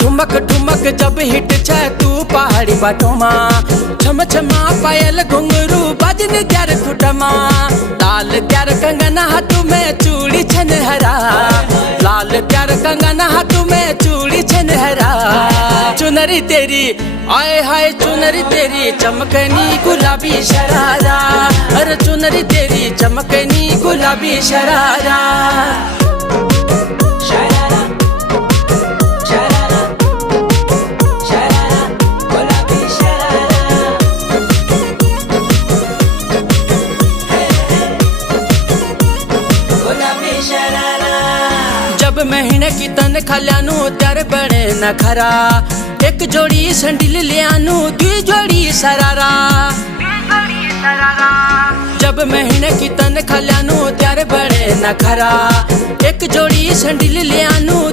ठुमक ठुमक जब हिट छ तू पहाड़ी बाटोमा, छम छमा पायल घुंघरू बजन त्यार खुटमा। लाल प्यार कंगना हाथ में चूड़ी छन हरा, लाल प्यार कंगना हाथ में चूड़ी छन हरा। चुनरी तेरी आए हाय चुनरी तेरी चमकनी गुलाबी शरारा, अरे चुनरी तेरी चमकनी गुलाबी शरारा। जब महीने की तन खल्यानु त्यार बड़े न खरा, एक जोड़ी संडिल लियानु दुई जोड़ी सरारा। जब महीने की तन खल्यानु त्यार बड़े न खरा, एक जोड़ी संडिल लियानु